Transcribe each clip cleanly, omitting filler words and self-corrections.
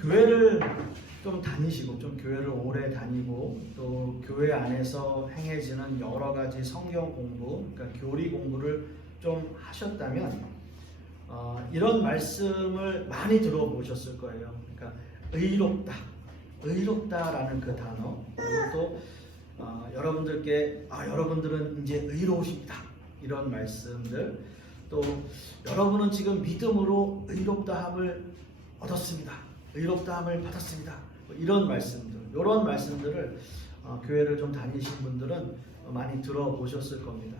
교회를 좀 다니시고 좀 교회를 오래 다니고 또 교회 안에서 행해지는 여러 가지 성경 공부, 그러니까 교리 공부를 좀 하셨다면 이런 말씀을 많이 들어보셨을 거예요. 그러니까 의롭다라는 그 단어, 그리고 또 여러분들께 여러분들은 이제 의로우십니다 이런 말씀들, 또 여러분은 지금 믿음으로 의롭다함을 얻었습니다, 의롭다함을 받았습니다, 이런 말씀들을 교회를 좀 다니신 분들은 많이 들어보셨을 겁니다.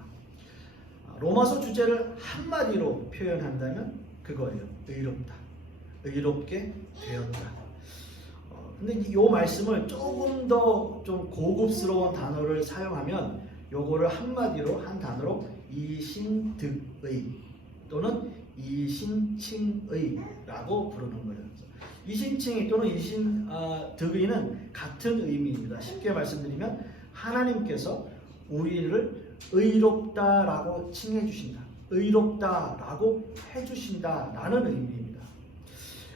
로마서 주제를 한마디로 표현한다면 그거예요. 의롭다, 의롭게 되었다. 근데 이 말씀을 조금 더 좀 고급스러운 단어를 사용하면 요거를 한마디로 한 단어로 이신득의 또는 이신칭의라고 부르는 거예요. 이신칭의 또는 이신득의는 같은 의미입니다. 쉽게 말씀드리면 하나님께서 우리를 의롭다라고 칭해 주신다, 의롭다라고 해주신다라는 의미입니다.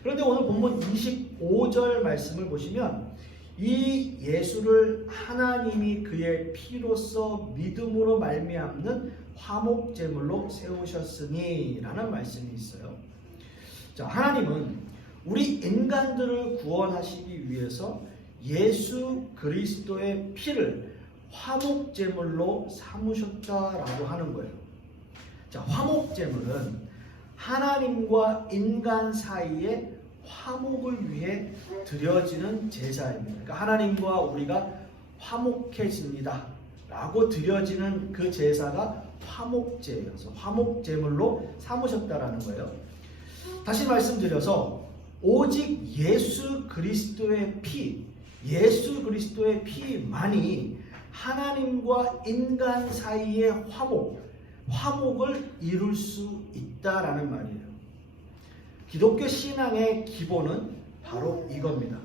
그런데 오늘 본문 25절 말씀을 보시면 이 예수를 하나님이 그의 피로써 믿음으로 말미암는 화목제물로 세우셨으니 라는 말씀이 있어요. 자, 하나님은 우리 인간들을 구원하시기 위해서 예수 그리스도의 피를 화목제물로 삼으셨다라고 하는 거예요. 자, 화목제물은 하나님과 인간 사이에 화목을 위해 드려지는 제사입니다. 그러니까 하나님과 우리가 화목해집니다 라고 드려지는 그 제사가 화목제예요. 그래서 화목제물로 삼으셨다라는 거예요. 다시 말씀드려서 오직 예수 그리스도의 피만이 하나님과 인간 사이의 화목을 이룰 수 있다라는 말이에요. 기독교 신앙의 기본은 바로 이겁니다.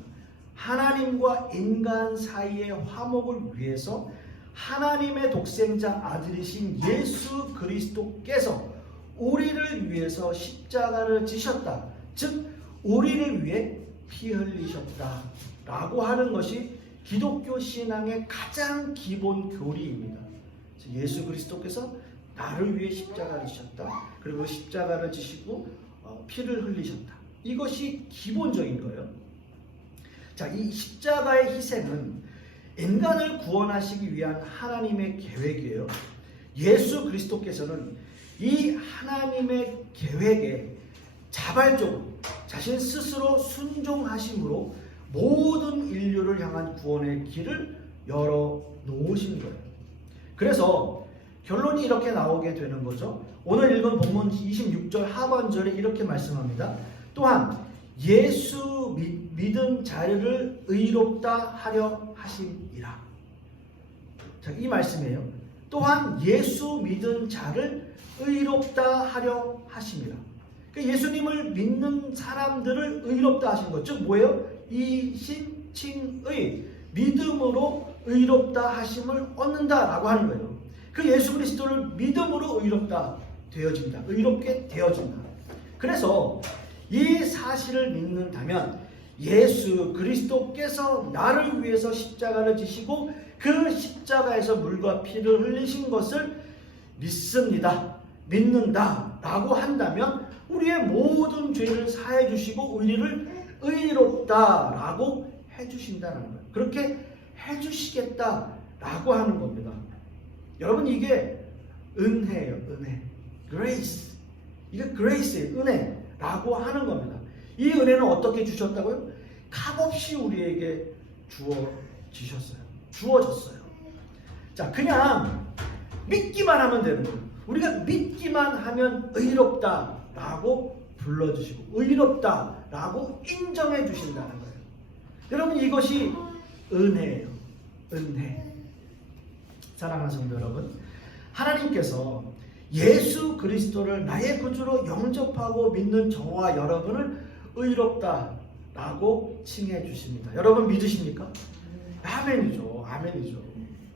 하나님과 인간 사이의 화목을 위해서 하나님의 독생자 아들이신 예수 그리스도께서 우리를 위해서 십자가를 지셨다. 즉 우리를 위해 피 흘리셨다 라고 하는 것이 기독교 신앙의 가장 기본 교리입니다. 예수 그리스도께서 나를 위해 십자가를 지셨다. 그리고 십자가를 지시고 피를 흘리셨다. 이것이 기본적인 거예요. 자, 이 십자가의 희생은 인간을 구원하시기 위한 하나님의 계획이에요. 예수 그리스도께서는 이 하나님의 계획에 자발적으로 자신 스스로 순종하심으로 모든 인류를 향한 구원의 길을 열어 놓으신 거예요. 그래서 결론이 이렇게 나오게 되는 거죠. 오늘 읽은 본문 26절 하반절에 이렇게 말씀합니다. 또한 예수 믿은 자를 의롭다 하려 하심이라. 자, 이 말씀이에요. 또한 예수 믿은 자를 의롭다 하려 하심이라. 그러니까 예수님을 믿는 사람들을 의롭다 하신 것. 즉 뭐예요? 이신칭의 믿음으로 의롭다 하심을 얻는다라고 하는 거예요. 그 예수 그리스도를 믿음으로 의롭다 되어진다. 의롭게 되어진다. 그래서 이 사실을 믿는다면 예수 그리스도께서 나를 위해서 십자가를 지시고 그 십자가에서 물과 피를 흘리신 것을 믿는다 라고 한다면 우리의 모든 죄를 사해 주시고 우리를 의롭다라고 해주신다는 거예요. 그렇게 해주시겠다라고 하는 겁니다. 여러분, 이게 은혜예요. 은혜. grace. 이게 grace예요. 은혜라고 하는 겁니다. 이 은혜는 어떻게 주셨다고요? 값없이 우리에게 주어졌어요. 자, 그냥 믿기만 하면 되는 거예요. 우리가 믿기만 하면 의롭다라고 불러주시고 의롭다라고 인정해 주신다는 거예요. 여러분, 이것이 은혜예요. 은혜. 사랑하는 성도 여러분, 하나님께서 예수 그리스도를 나의 구주로 영접하고 믿는 저와 여러분을 의롭다라고 칭해 주십니다. 여러분 믿으십니까? 아멘이죠. 아멘이죠.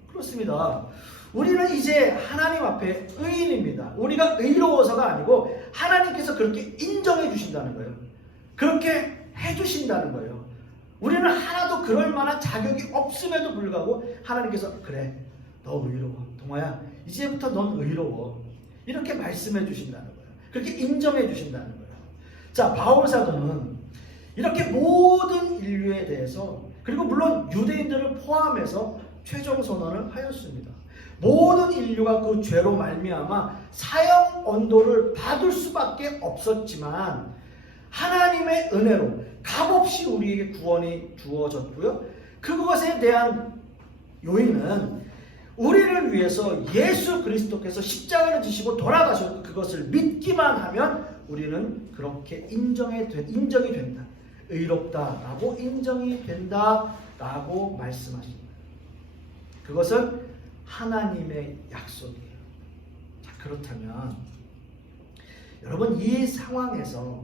그렇습니다. 우리는 이제 하나님 앞에 의인입니다. 우리가 의로워서가 아니고 하나님께서 그렇게 인정해 주신다는 거예요. 그렇게 해 주신다는 거예요. 우리는 하나도 그럴 만한 자격이 없음에도 불구하고 하나님께서 그래, 너 의로워. 동아야, 이제부터 넌 의로워. 이렇게 말씀해 주신다는 거예요. 그렇게 인정해 주신다는 거예요. 자, 바울 사도는 이렇게 모든 인류에 대해서, 그리고 물론 유대인들을 포함해서 최종 선언을 하였습니다. 모든 인류가 그 죄로 말미암아 사형 언도를 받을 수밖에 없었지만 하나님의 은혜로 값없이 우리에게 구원이 주어졌고요. 그것에 대한 요인은 우리를 위해서 예수 그리스도께서 십자가를 지시고 돌아가셨고 그것을 믿기만 하면 우리는 그렇게 인정이 된다. 의롭다라고 인정이 된다라고 말씀하십니다. 그것은 하나님의 약속이에요. 자, 그렇다면 여러분, 이 상황에서,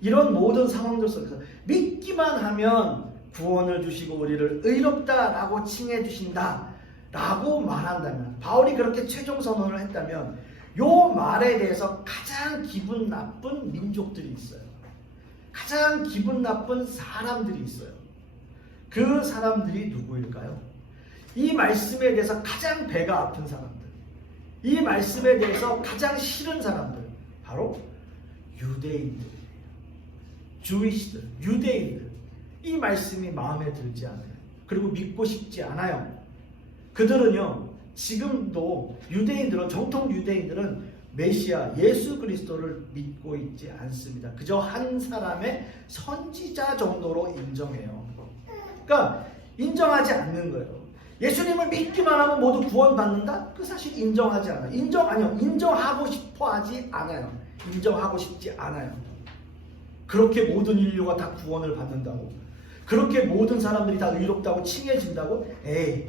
이런 모든 상황들 속에서 믿기만 하면 구원을 주시고 우리를 의롭다라고 칭해 주신다라고 말한다면, 바울이 그렇게 최종 선언을 했다면 요 말에 대해서 가장 기분 나쁜 민족들이 있어요. 가장 기분 나쁜 사람들이 있어요. 그 사람들이 누구일까요? 이 말씀에 대해서 가장 배가 아픈 사람들, 이 말씀에 대해서 가장 싫은 사람들, 바로 유대인들이에요. 주이시들, 유대인들. 이 말씀이 마음에 들지 않아요. 그리고 믿고 싶지 않아요. 그들은요, 지금도 유대인들은, 정통 유대인들은 메시아 예수 그리스도를 믿고 있지 않습니다. 그저 한 사람의 선지자 정도로 인정해요. 그러니까 인정하지 않는 거예요. 예수님을 믿기만 하면 모두 구원받는다? 그 사실 인정하지 않아요. 인정하고 싶어 하지 않아요. 인정하고 싶지 않아요. 그렇게 모든 인류가 다 구원을 받는다고, 그렇게 모든 사람들이 다 의롭다고 칭해진다고? 에이,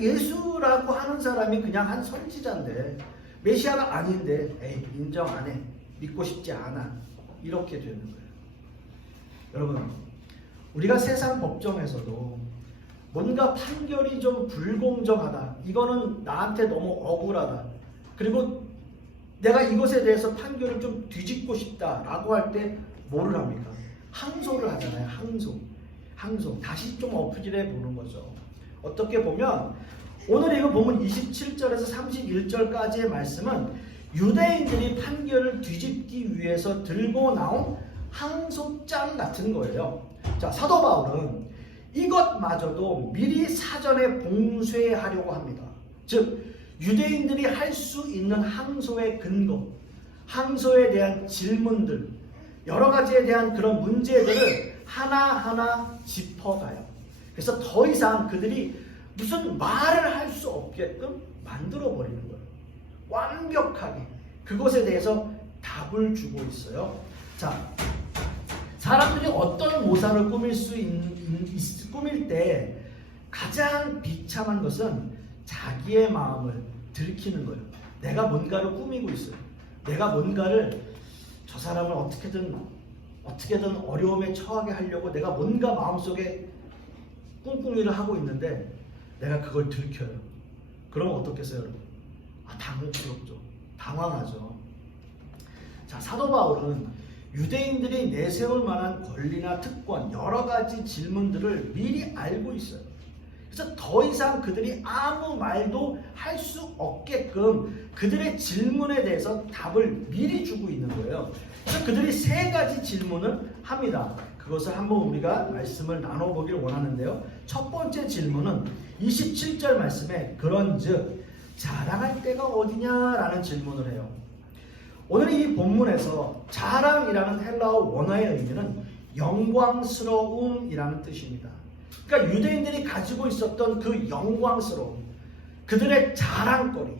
예수라고 하는 사람이 그냥 한 선지자인데, 메시아가 아닌데, 에이, 인정 안 해. 믿고 싶지 않아. 이렇게 되는 거예요. 여러분, 우리가 세상 법정에서도 뭔가 판결이 좀 불공정하다, 이거는 나한테 너무 억울하다, 그리고 내가 이것에 대해서 판결을 좀 뒤집고 싶다라고 할 때 뭐를 합니까? 항소를 하잖아요. 항소. 다시 좀 어필해 보는 거죠. 어떻게 보면 오늘 이거 보면 27절에서 31절까지의 말씀은 유대인들이 판결을 뒤집기 위해서 들고 나온 항소장 같은 거예요. 자, 사도 바울은 이것마저도 미리 사전에 봉쇄하려고 합니다. 즉, 유대인들이 할 수 있는 항소의 근거, 항소에 대한 질문들, 여러 가지에 대한 그런 문제들을 하나하나 짚어가요. 그래서 더 이상 그들이 무슨 말을 할 수 없게끔 만들어버리는 거예요. 완벽하게 그것에 대해서 답을 주고 있어요. 자, 사람들이 어떤 모사를 꾸밀 때 가장 비참한 것은 자기의 마음을 들키는 거예요. 내가 뭔가를 꾸미고 있어요. 내가 뭔가를, 저 사람을 어떻게든 어려움에 처하게 하려고 내가 뭔가 마음속에 꿍꿍이를 하고 있는데 내가 그걸 들켜요. 그러면 어떻겠어요, 여러분? 당혹스럽죠. 당황하죠. 자, 사도 바울은 유대인들이 내세울 만한 권리나 특권, 여러 가지 질문들을 미리 알고 있어요. 그래서 더 이상 그들이 아무 말도 할 수 없게끔 그들의 질문에 대해서 답을 미리 주고 있는 거예요. 그래서 그들이 세 가지 질문을 합니다. 그것을 한번 우리가 말씀을 나눠보길 원하는데요. 첫 번째 질문은 27절 말씀에 그런즉 자랑할 때가 어디냐라는 질문을 해요. 오늘 이 본문에서 자랑이라는 헬라어 원어의 의미는 영광스러움이라는 뜻입니다. 그러니까 유대인들이 가지고 있었던 그 영광스러움, 그들의 자랑거리,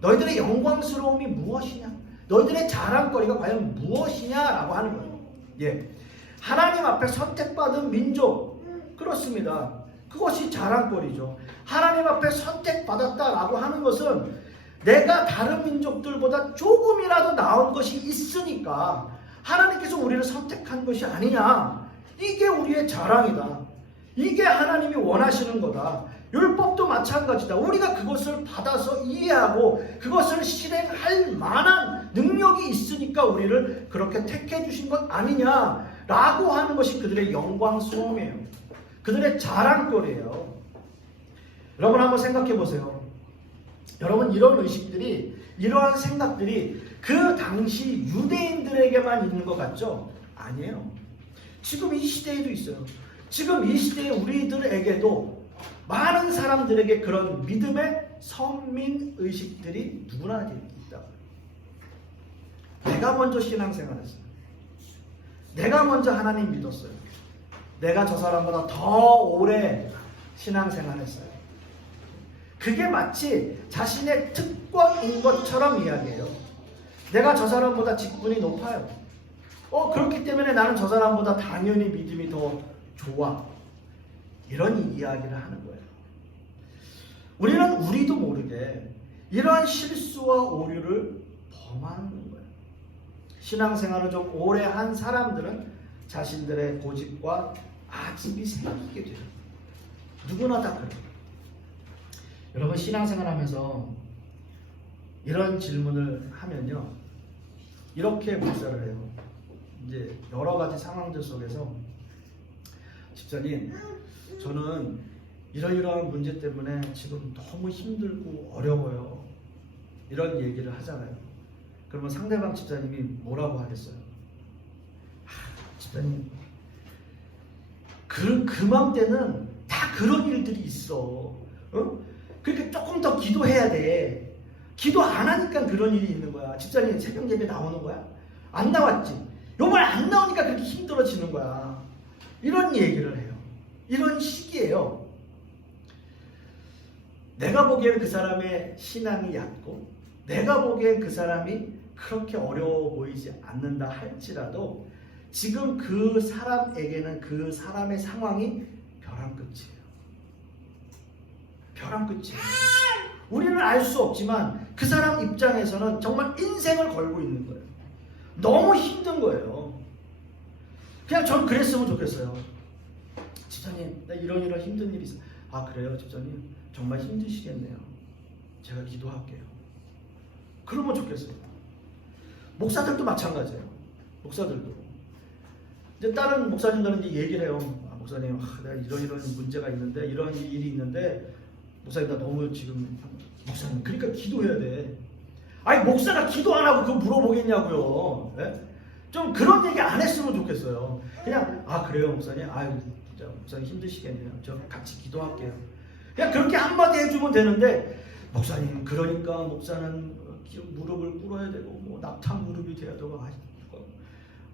너희들의 영광스러움이 무엇이냐? 너희들의 자랑거리가 과연 무엇이냐라고 하는 거예요. 예, 하나님 앞에 선택받은 민족, 그렇습니다. 그것이 자랑거리죠. 하나님 앞에 선택받았다라고 하는 것은 내가 다른 민족들보다 조금이라도 나은 것이 있으니까 하나님께서 우리를 선택한 것이 아니냐. 이게 우리의 자랑이다. 이게 하나님이 원하시는 거다. 율법도 마찬가지다. 우리가 그것을 받아서 이해하고 그것을 실행할 만한 능력이 있으니까 우리를 그렇게 택해 주신 것 아니냐 라고 하는 것이 그들의 영광스러움이에요. 그들의 자랑거리예요. 여러분 한번 생각해 보세요. 여러분 이런 의식들이, 이러한 생각들이 그 당시 유대인들에게만 있는 것 같죠? 아니에요. 지금 이 시대에도 있어요. 지금 이 시대에 우리들에게도 많은 사람들에게 그런 믿음의 선민의식들이 누구나 있다. 내가 먼저 신앙생활했어요. 내가 먼저 하나님 믿었어요. 내가 저 사람보다 더 오래 신앙생활했어요. 그게 마치 자신의 특권인 것처럼 이야기해요. 내가 저 사람보다 직분이 높아요. 그렇기 때문에 나는 저 사람보다 당연히 믿음이 더 좋아. 이런 이야기를 하는 거예요. 우리는 우리도 모르게 이러한 실수와 오류를 범하는 거예요. 신앙생활을 좀 오래 한 사람들은 자신들의 고집과 아집이 생기게 돼요. 누구나 다 그래요. 여러분 신앙생활 하면서 이런 질문을 하면요, 이렇게 묵살을 해요. 이제 여러 가지 상황들 속에서 집사님, 저는 이러이러한 문제 때문에 지금 너무 힘들고 어려워요. 이런 얘기를 하잖아요. 그러면 상대방 집사님이 뭐라고 하겠어요? 집사님, 그 맘때는 다 그런 일들이 있어. 그러니까 조금 더 기도해야 돼. 기도 안 하니까 그런 일이 있는 거야. 집사님 새벽 예배 나오는 거야? 안 나왔지. 요말 안 나오니까 그렇게 힘들어지는 거야. 이런 얘기를 해요. 이런 식이에요. 내가 보기에는 그 사람의 신앙이 얕고, 내가 보기엔 그 사람이 그렇게 어려워 보이지 않는다 할지라도 지금 그 사람에게는 그 사람의 상황이 벼랑 끝이에요. 벼랑 끝이에요. 우리는 알 수 없지만 그 사람 입장에서는 정말 인생을 걸고 있는 거예요. 너무 힘든 거예요. 그냥 전 그랬으면 좋겠어요. 집사님, 나 이런 힘든 일이 있어요. 아 그래요 집사님? 정말 힘드시겠네요. 제가 기도할게요. 그러면 좋겠어요. 목사들도 마찬가지예요. 목사들도 이제 다른 목사님들은 이제 얘기를 해요. 목사님, 내가 이런 문제가 있는데, 이런 일이 있는데, 목사님 나 너무 지금, 목사님 그러니까 기도해야 돼. 아니 목사가 기도 안 하고 그거 물어보겠냐고요. 네? 좀 그런 얘기 안 했으면 좋겠어요. 그냥 그래요 목사님, 진짜 목사님 힘드시겠네요. 저 같이 기도할게요. 그냥 그렇게 한마디 해주면 되는데, 목사님 그러니까 목사는 무릎을 꿇어야 되고 뭐 낙타 무릎이 돼야 되고,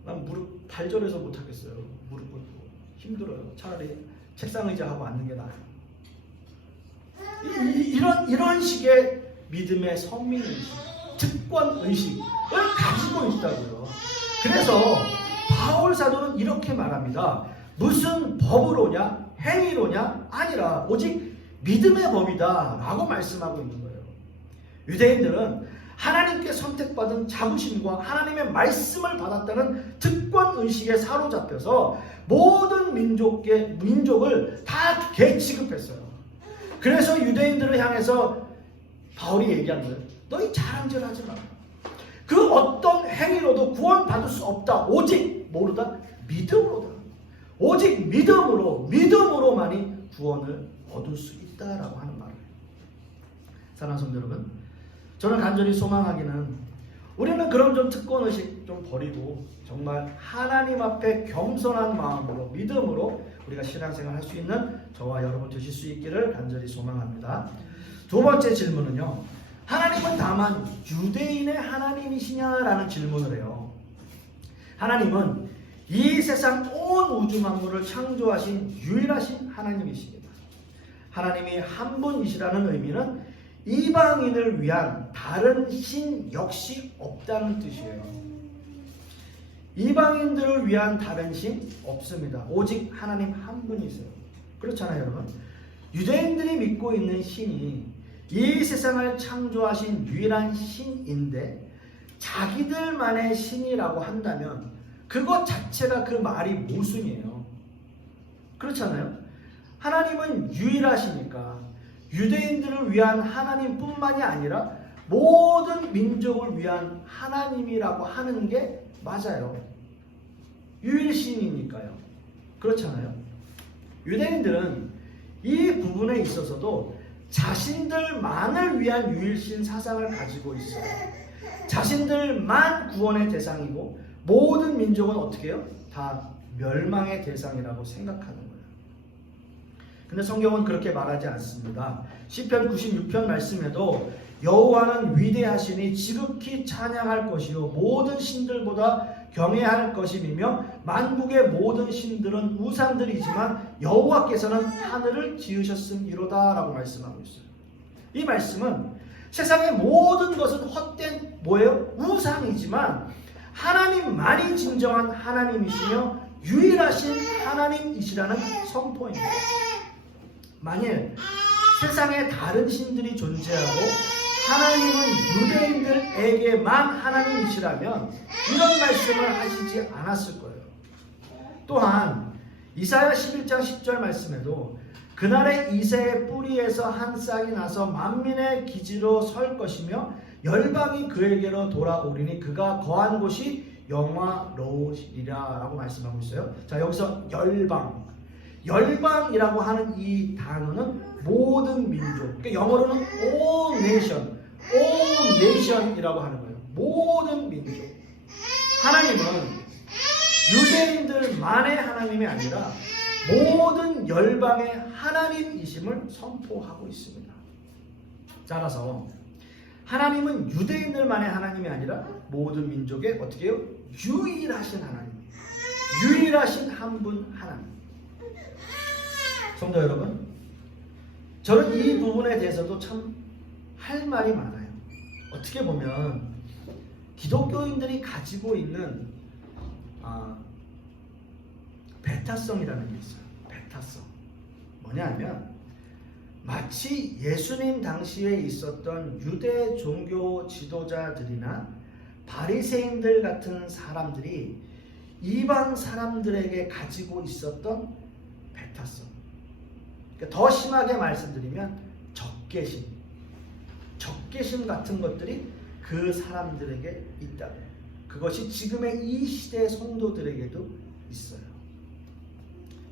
난 무릎 발절해서 못하겠어요. 무릎 꿇고 힘들어요. 차라리 책상 의자하고 앉는 게 나아요. 이런 식의 믿음의 선민의식, 특권의식을 가지고 있다고요. 그래서 바울 사도는 이렇게 말합니다. 무슨 법으로냐 행위로냐 아니라 오직 믿음의 법이다 라고 말씀하고 있는 거예요. 유대인들은 하나님께 선택받은 자부심과 하나님의 말씀을 받았다는 특권의식에 사로잡혀서 모든 민족을 다 개취급했어요. 그래서 유대인들을 향해서 바울이 얘기하는 거예요. 너희 자랑질 하지 마라. 그 어떤 행위로도 구원받을 수 없다. 오직 모르다 믿음으로다. 오직 믿음으로만이 구원을 얻을 수 있다라고 하는 말을 해요. 사랑하는 성도 여러분, 저는 간절히 소망하기는 우리는 그런 좀 특권의식 좀 버리고 정말 하나님 앞에 겸손한 마음으로 믿음으로 우리가 신앙생활 할 수 있는 저와 여러분 되실 수 있기를 간절히 소망합니다. 두 번째 질문은요, 하나님은 다만 유대인의 하나님이시냐라는 질문을 해요. 하나님은 이 세상 온 우주 만물을 창조하신 유일하신 하나님이십니다. 하나님이 한 분이시라는 의미는 이방인을 위한 다른 신 역시 없다는 뜻이에요. 이방인들을 위한 다른 신 없습니다. 오직 하나님 한 분이세요. 그렇잖아요 여러분. 유대인들이 믿고 있는 신이 이 세상을 창조하신 유일한 신인데 자기들만의 신이라고 한다면 그것 자체가 그 말이 모순이에요. 그렇잖아요. 하나님은 유일하시니까 유대인들을 위한 하나님뿐만이 아니라 모든 민족을 위한 하나님이라고 하는 게 맞아요. 유일신이니까요. 그렇잖아요. 유대인들은 이 부분에 있어서도 자신들만을 위한 유일신 사상을 가지고 있어요. 자신들만 구원의 대상이고 모든 민족은 어떻게 해요? 다 멸망의 대상이라고 생각하는 거예요. 근데 성경은 그렇게 말하지 않습니다. 시편 96편 말씀에도 여호와는 위대하시니 지극히 찬양할 것이요 모든 신들보다 경외할 것임이며 만국의 모든 신들은 우상들이지만 여호와께서는 하늘을 지으셨음이로다 라고 말씀하고 있어요. 이 말씀은 세상의 모든 것은 헛된 뭐예요? 우상이지만 하나님만이 진정한 하나님이시며 유일하신 하나님이시라는 선포입니다. 만일 세상에 다른 신들이 존재하고 하나님은 유대인들에게만 하나님이시라면 이런 말씀을 하시지 않았을 거예요. 또한 이사야 11장 10절 말씀에도 그날에 이새의 뿌리에서 한 싹이 나서 만민의 기지로 설 것이며 열방이 그에게로 돌아오리니 그가 거한 곳이 영화로우시리라 라고 말씀하고 있어요. 자, 여기서 열방이라고 하는 이 단어는 모든 민족, 그러니까 영어로는 all nation이라고 하는 거예요. 모든 민족. 하나님은 유대인들만의 하나님이 아니라 모든 열방의 하나님이심을 선포하고 있습니다. 따라서 하나님은 유대인들만의 하나님이 아니라 모든 민족의 어떻게 해요? 유일하신 하나님, 유일하신 한 분 하나님. 성도 여러분, 저는 이 부분에 대해서도 참 할 말이 많아요. 어떻게 보면 기독교인들이 가지고 있는 배타성이라는 게 있어요. 배타성. 뭐냐면 마치 예수님 당시에 있었던 유대 종교 지도자들이나 바리새인들 같은 사람들이 이방 사람들에게 가지고 있었던 배타성. 그러니까 더 심하게 말씀드리면 적개심 같은 것들이 그 사람들에게 있다. 그것이 지금의 이 시대의 성도들에게도 있어요.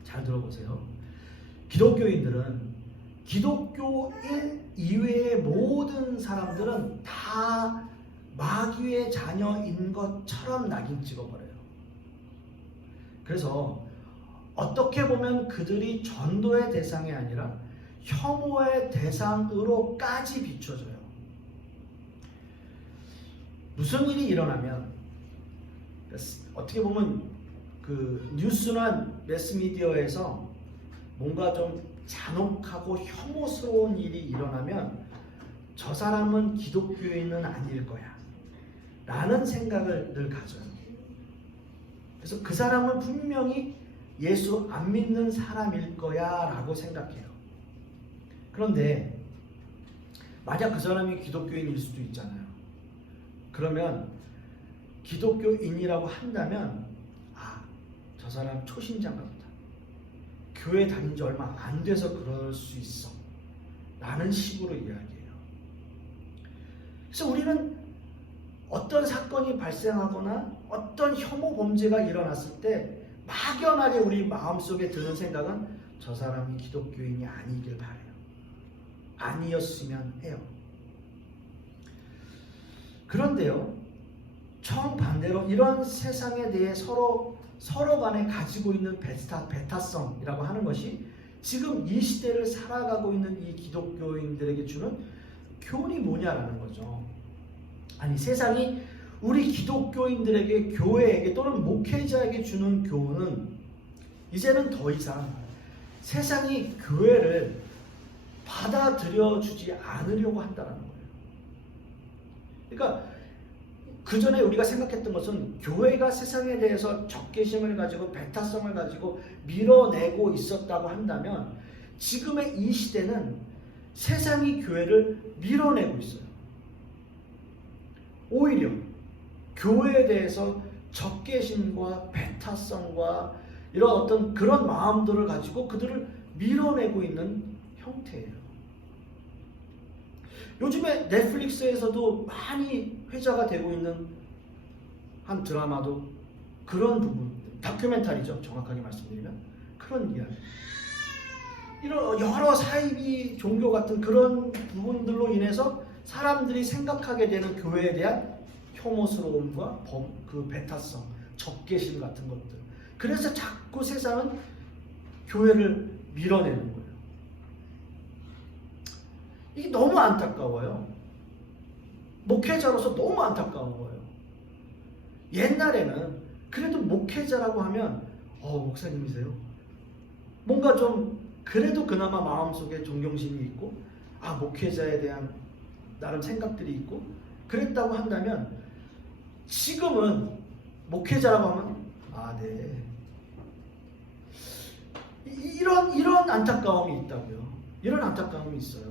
잘 들어보세요. 기독교인들은 기독교인 이외의 모든 사람들은 다 마귀의 자녀인 것처럼 낙인 찍어버려요. 그래서 어떻게 보면 그들이 전도의 대상이 아니라 혐오의 대상으로까지 비춰져요. 무슨 일이 일어나면 어떻게 보면 그 뉴스나 매스미디어에서 뭔가 좀 잔혹하고 혐오스러운 일이 일어나면 저 사람은 기독교인은 아닐 거야 라는 생각을 늘 가져요. 그래서 그 사람은 분명히 예수 안 믿는 사람일 거야 라고 생각해요. 그런데 만약 그 사람이 기독교인일 수도 있잖아요. 그러면 기독교인이라고 한다면 저 사람 초신자인가 보다. 교회 다닌 지 얼마 안 돼서 그럴 수 있어 라는 식으로 이야기해요. 그래서 우리는 어떤 사건이 발생하거나 어떤 혐오 범죄가 일어났을 때 막연하게 우리 마음속에 드는 생각은 저 사람이 기독교인이 아니길 바래요. 아니었으면 해요. 그런데요, 정반대로 이런 세상에 대해 서로 간에 가지고 있는 배타성이라고 하는 것이 지금 이 시대를 살아가고 있는 이 기독교인들에게 주는 교훈이 뭐냐라는 거죠. 아니, 세상이 우리 기독교인들에게, 교회에게 또는 목회자에게 주는 교훈은 이제는 더 이상 세상이 교회를 받아들여 주지 않으려고 한다는 거예요. 그러니까 그 전에 우리가 생각했던 것은 교회가 세상에 대해서 적개심을 가지고 배타성을 가지고 밀어내고 있었다고 한다면 지금의 이 시대는 세상이 교회를 밀어내고 있어요. 오히려 교회에 대해서 적개심과 배타성과 이런 어떤 그런 마음들을 가지고 그들을 밀어내고 있는 형태예요. 요즘에 넷플릭스에서도 많이 회자가 되고 있는 한 드라마도 그런 부분입니다. 다큐멘터리죠. 정확하게 말씀드리면 그런 이야기. 이런 여러 사이비 종교 같은 그런 부분들로 인해서 사람들이 생각하게 되는 교회에 대한 혐오스러움과 그 배타성, 적개심 같은 것들. 그래서 자꾸 세상은 교회를 밀어내는 거예요. 이게 너무 안타까워요. 목회자로서 너무 안타까운 거예요. 옛날에는 그래도 목회자라고 하면 목사님이세요? 뭔가 좀 그래도 그나마 마음속에 존경심이 있고 목회자에 대한 나름 생각들이 있고 그랬다고 한다면 지금은 목회자라고 하면 네. 이런 안타까움이 있다고요. 이런 안타까움이 있어요.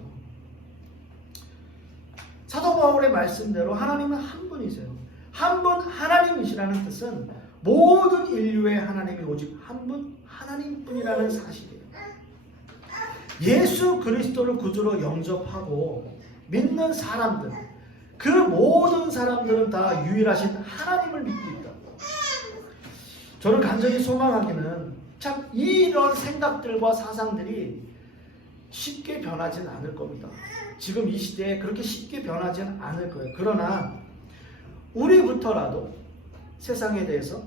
사도 바울의 말씀대로 하나님은 한 분이세요. 한 분 하나님이시라는 뜻은 모든 인류의 하나님이 오직 한 분 하나님뿐이라는 사실이에요. 예수 그리스도를 구주로 영접하고 믿는 사람들, 그 모든 사람들은 다 유일하신 하나님을 믿고 있다. 저는 간절히 소망하기는 참 이런 생각들과 사상들이 쉽게 변하진 않을 겁니다. 지금 이 시대에 그렇게 쉽게 변하진 않을 거예요. 그러나 우리부터라도 세상에 대해서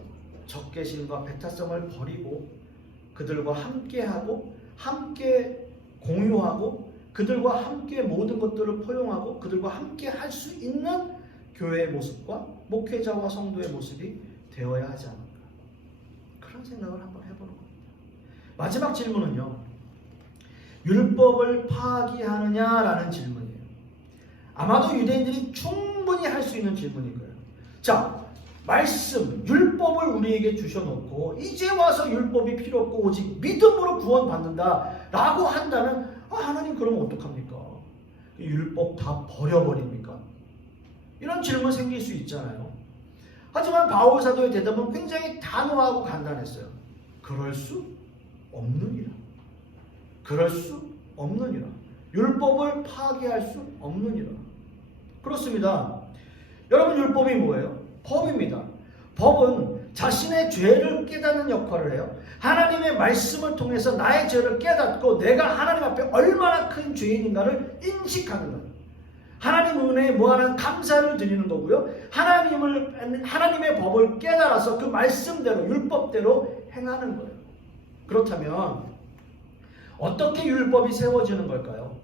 적개심과 배타성을 버리고 그들과 함께하고 함께 공유하고 그들과 함께 모든 것들을 포용하고 그들과 함께 할 수 있는 교회의 모습과 목회자와 성도의 모습이 되어야 하지 않을까. 그런 생각을 한번 해보는 겁니다. 마지막 질문은요. 율법을 파기하느냐라는 질문이에요. 아마도 유대인들이 충분히 할 수 있는 질문일 거예요. 자, 말씀, 율법을 우리에게 주셔놓고 이제 와서 율법이 필요 없고 오직 믿음으로 구원받는다 라고 한다면 하나님 그러면 어떡합니까? 율법 다 버려버립니까? 이런 질문 생길 수 있잖아요. 하지만 바울 사도의 대답은 굉장히 단호하고 간단했어요. 그럴 수 없느니라. 그럴 수 없느니라. 율법을 파괴할 수 없느니라. 그렇습니다. 여러분 율법이 뭐예요? 법입니다. 법은 자신의 죄를 깨닫는 역할을 해요. 하나님의 말씀을 통해서 나의 죄를 깨닫고 내가 하나님 앞에 얼마나 큰 죄인인가를 인식하는 거예요. 하나님 은혜에 무한한 감사를 드리는 거고요. 하나님의 법을 깨달아서 그 말씀대로 율법대로 행하는 거예요. 그렇다면 어떻게 율법이 세워지는 걸까요?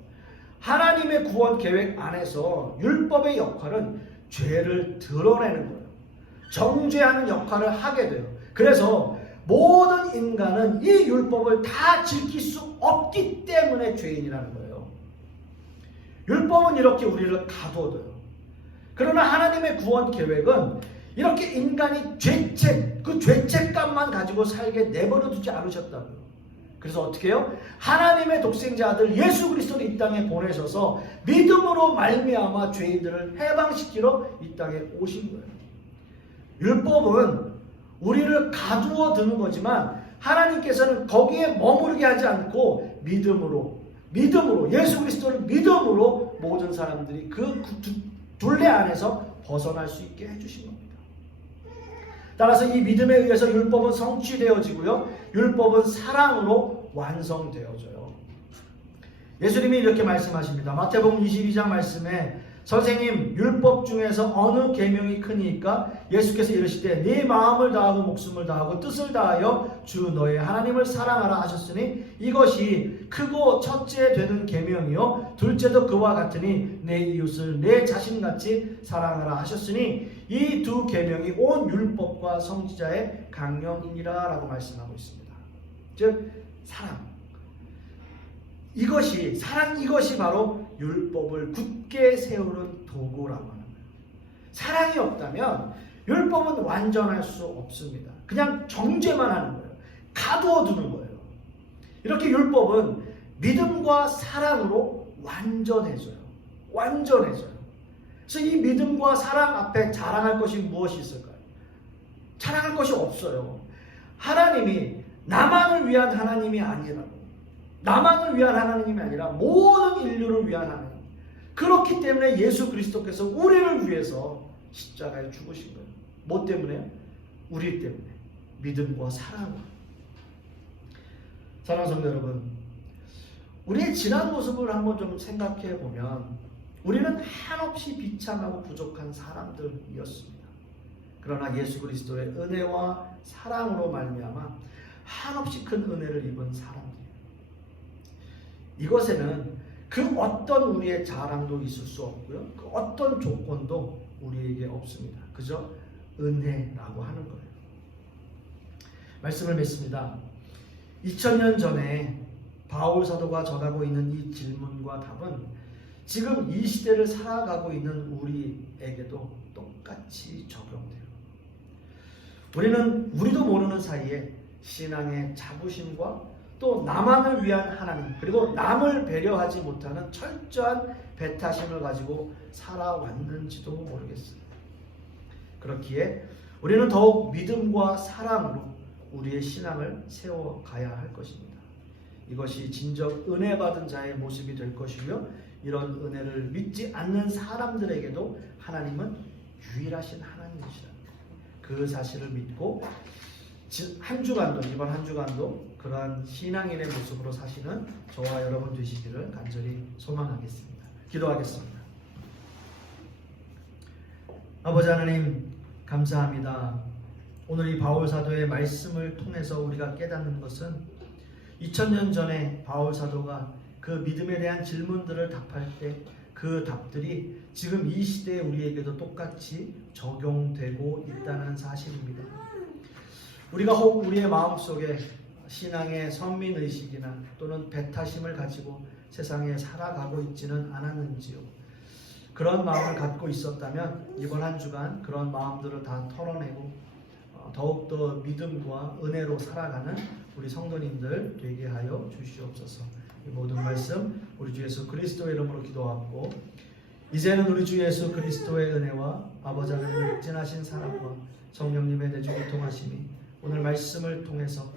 하나님의 구원 계획 안에서 율법의 역할은 죄를 드러내는 거예요. 정죄하는 역할을 하게 돼요. 그래서 모든 인간은 이 율법을 다 지킬 수 없기 때문에 죄인이라는 거예요. 율법은 이렇게 우리를 가둬둬요. 그러나 하나님의 구원 계획은 이렇게 인간이 그 죄책감만 가지고 살게 내버려 두지 않으셨다고요. 그래서 어떻게 해요? 하나님의 독생자 아들 예수 그리스도를 이 땅에 보내셔서 믿음으로 말미암아 죄인들을 해방시키러 이 땅에 오신 거예요. 율법은 우리를 가두어 두는 거지만 하나님께서는 거기에 머무르게 하지 않고 믿음으로 예수 그리스도를 믿음으로 모든 사람들이 그 둘레 안에서 벗어날 수 있게 해주신 겁니다. 따라서 이 믿음에 의해서 율법은 성취되어지고요. 율법은 사랑으로 완성되어져요. 예수님이 이렇게 말씀하십니다. 마태복음 22장 말씀에 선생님 율법 중에서 어느 계명이 크니까? 예수께서 이르시되 네 마음을 다하고 목숨을 다하고 뜻을 다하여 주 너의 하나님을 사랑하라 하셨으니 이것이 크고 첫째 되는 계명이요 둘째도 그와 같으니 내 이웃을 내 자신같이 사랑하라 하셨으니 이 두 계명이 온 율법과 선지자의 강령이니라 라고 말씀하고 있습니다. 즉 사랑, 이것이 바로 율법을 굳게 세우는 도구라고 하는 거예요. 사랑이 없다면 율법은 완전할 수 없습니다. 그냥 정죄만 하는 거예요. 가두어 두는 거예요. 이렇게 율법은 믿음과 사랑으로 완전해져요. 그래서 이 믿음과 사랑 앞에 자랑할 것이 무엇이 있을까요? 자랑할 것이 없어요. 하나님이 나만을 위한 하나님이 아니라고. 나만을 위한 하나님이 아니라 모든 인류를 위한 하나님. 그렇기 때문에 예수 그리스도께서 우리를 위해서 십자가에 죽으신 거예요. 뭐 때문에요? 우리 때문에. 믿음과 사랑으로. 사랑하는 성도 여러분, 우리의 지난 모습을 한번 좀 생각해 보면 우리는 한없이 비참하고 부족한 사람들이었습니다. 그러나 예수 그리스도의 은혜와 사랑으로 말미암아 한없이 큰 은혜를 입은 사람들이에요. 이것에는 그 어떤 우리의 자랑도 있을 수 없고요. 그 어떤 조건도 우리에게 없습니다. 그저 은혜라고 하는 거예요. 말씀을 맺습니다. 2000년 전에 바울 사도가 전하고 있는 이 질문과 답은 지금 이 시대를 살아가고 있는 우리에게도 똑같이 적용돼요. 우리도 모르는 사이에 신앙의 자부심과 또 나만을 위한 하나님, 그리고 남을 배려하지 못하는 철저한 배타심을 가지고 살아왔는지도 모르겠어요. 그렇기에 우리는 더욱 믿음과 사랑으로 우리의 신앙을 세워가야 할 것입니다. 이것이 진정 은혜 받은 자의 모습이 될 것이고요. 이런 은혜를 믿지 않는 사람들에게도 하나님은 유일하신 하나님이시다. 그 사실을 믿고 이번 한 주간도 그러한 신앙인의 모습으로 사시는 저와 여러분 되시기를 간절히 소망하겠습니다. 기도하겠습니다. 아버지 하나님, 감사합니다. 오늘 이 바울 사도의 말씀을 통해서 우리가 깨닫는 것은 2000년 전에 바울 사도가 그 믿음에 대한 질문들을 답할 때 그 답들이 지금 이 시대에 우리에게도 똑같이 적용되고 있다는 사실입니다. 우리가 혹 우리의 마음속에 신앙의 선민의식이나 또는 배타심을 가지고 세상에 살아가고 있지는 않았는지요. 그런 마음을 갖고 있었다면 이번 한 주간 그런 마음들을 다 털어내고 더욱더 믿음과 은혜로 살아가는 우리 성도님들 되게 하여 주시옵소서. 이 모든 말씀 우리 주 예수 그리스도의 이름으로 기도하고, 이제는 우리 주 예수 그리스도의 은혜와 아버지 하나님의 극진하신 사랑과 성령님의 내주고 통하심이 오늘 말씀을 통해서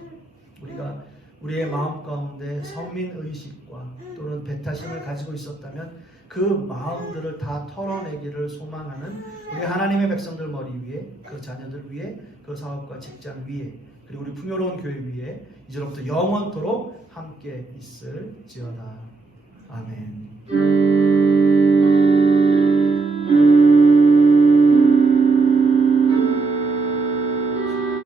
우리가 우리의 마음 가운데 선민의식과 또는 배타심을 가지고 있었다면 그 마음들을 다 털어내기를 소망하는 우리 하나님의 백성들 머리 위에, 그 자녀들 위에, 그 사업과 직장 위에, 그리고 우리 풍요로운 교회 위에 이제로부터 영원토록 함께 있을지어다. 아멘.